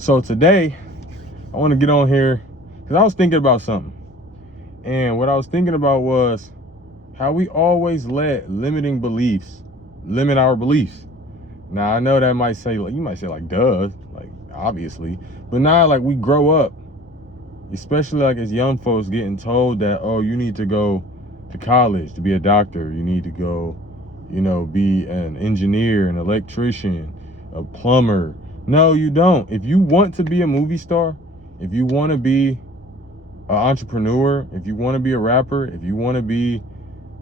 So today, I want to get on here because I was thinking about something. And what I was thinking about was how we always let limiting beliefs limit our beliefs. Now, I know that might say, like, you might say, like, duh, like, obviously. But now, like, we grow up, especially, like, as young folks getting told that, oh, you need to go to college to be a doctor. You need to go, be an engineer, an electrician, a plumber. No, you don't. If you want to be a movie star, if you want to be an entrepreneur, if you want to be a rapper, if you want to be,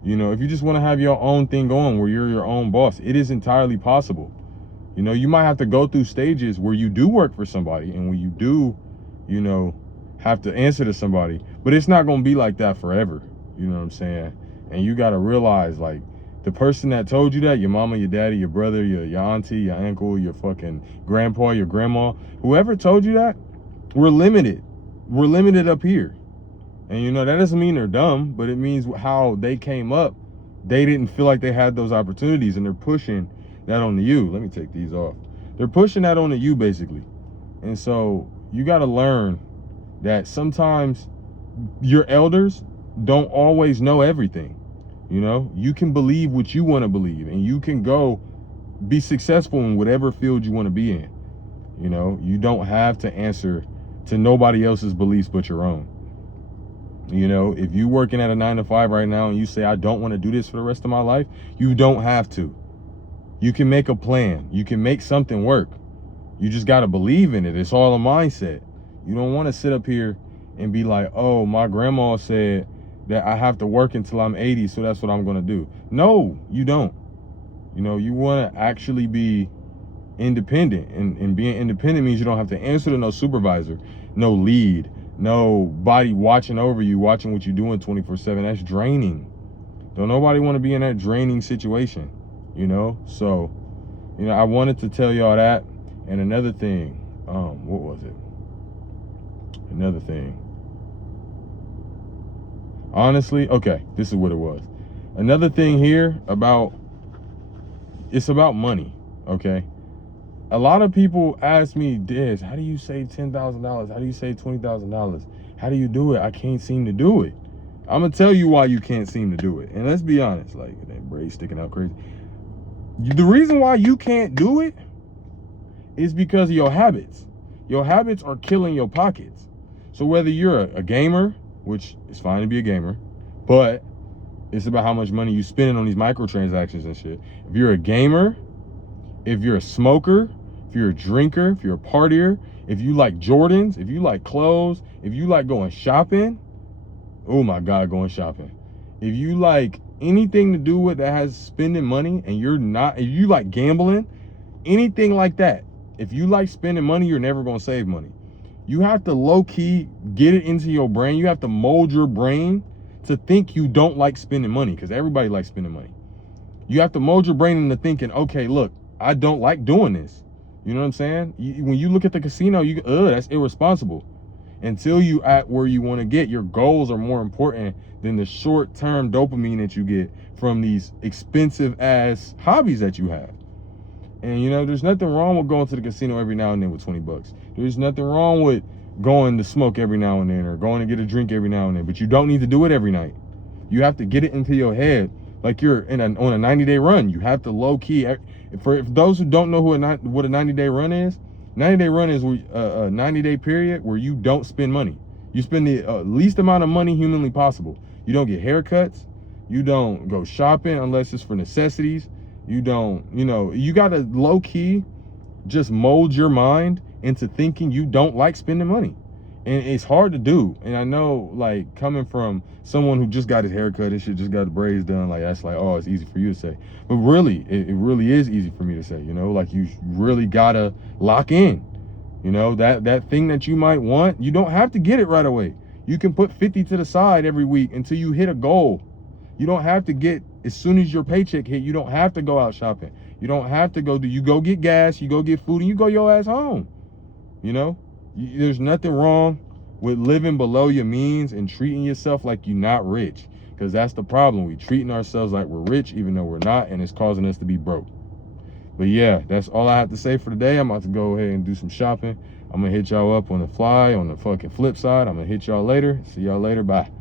if you just want to have your own thing going where you're your own boss, it is entirely possible. You might have to go through stages where you do work for somebody and when you do, have to answer to somebody, but it's not going to be like that forever. You know what I'm saying? And you got to realize, like, the person that told you that, your mama, your daddy, your brother, your auntie, your uncle, your fucking grandpa, your grandma, whoever told you that, we're limited. We're limited up here. And that doesn't mean they're dumb, but it means how they came up, they didn't feel like they had those opportunities, and they're pushing that onto you. Let me take these off. They're pushing that onto you, basically. And so you got to learn that sometimes your elders don't always know everything. You can believe what you want to believe, and you can go be successful in whatever field you want to be in. You don't have to answer to nobody else's beliefs but your own. If you're working at a 9-to-5 right now and you say, I don't want to do this for the rest of my life, you don't have to. You can make a plan. You can make something work. You just got to believe in it. It's all a mindset. You don't want to sit up here and be like, oh, my grandma said that I have to work until I'm 80, so that's what I'm going to do. No, you don't. You want to actually be independent. And being independent means you don't have to answer to no supervisor, no lead, nobody watching over you, watching what you're doing 24/7. That's draining. Don't nobody want to be in that draining situation, So, I wanted to tell y'all that. And another thing, what was it? Another thing. Honestly, okay, this is what it was. Another thing here it's about money, okay? A lot of people ask me, Dez, how do you save $10,000? How do you save $20,000? How do you do it? I can't seem to do it. I'm going to tell you why you can't seem to do it. And let's be honest, like, that braid sticking out crazy. The reason why you can't do it is because of your habits. Your habits are killing your pockets. So whether you're a gamer, which is fine to be a gamer, but it's about how much money you spending on these microtransactions and shit. If you're a gamer, if you're a smoker, if you're a drinker, if you're a partier, if you like Jordans, if you like clothes, if you like going shopping, oh my God, going shopping. If you like anything to do with that has spending money and if you like gambling, anything like that, if you like spending money, you're never going to save money. You have to low-key get it into your brain. You have to mold your brain to think you don't like spending money, because everybody likes spending money. You have to mold your brain into thinking, okay, look, I don't like doing this. You know what I'm saying? When you look at the casino, that's irresponsible. Until you at where you want to get, your goals are more important than the short-term dopamine that you get from these expensive-ass hobbies that you have. And, there's nothing wrong with going to the casino every now and then with $20. There's nothing wrong with going to smoke every now and then or going to get a drink every now and then, but you don't need to do it every night. You have to get it into your head like you're on a 90-day run. You have to low-key. For those who don't know what a 90-day run is, 90-day run is a 90-day period where you don't spend money. You spend the least amount of money humanly possible. You don't get haircuts. You don't go shopping unless it's for necessities. You don't, you got to low-key just mold your mind into thinking you don't like spending money. And it's hard to do. And I know, like, coming from someone who just got his haircut and shit, just got the braids done, like, that's like, oh, it's easy for you to say. But really, it really is easy for me to say, like, you really got to lock in. That thing that you might want, you don't have to get it right away. You can put 50 to the side every week until you hit a goal. You don't have to get, as soon as your paycheck hit, you don't have to go out shopping. You don't have to you go get gas, you go get food, and you go your ass home. There's nothing wrong with living below your means and treating yourself like you're not rich, because that's the problem. We treating ourselves like we're rich even though we're not, and it's causing us to be broke. But yeah, that's all I have to say for today. I'm about to go ahead and do some shopping. I'm gonna hit y'all up on the fly, on the fucking flip side. I'm gonna hit y'all later. See y'all later. Bye.